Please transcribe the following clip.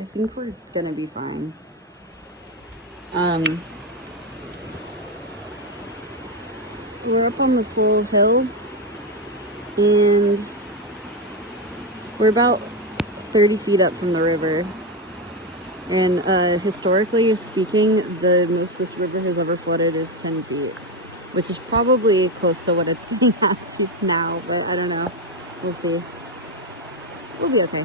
I think we're gonna be fine. We're up on the full hill, and we're about 30 feet up from the river. And historically speaking, the most this river has ever flooded is 10 feet, which is probably close to what it's getting out to now, but I don't know. We'll see. We'll be okay.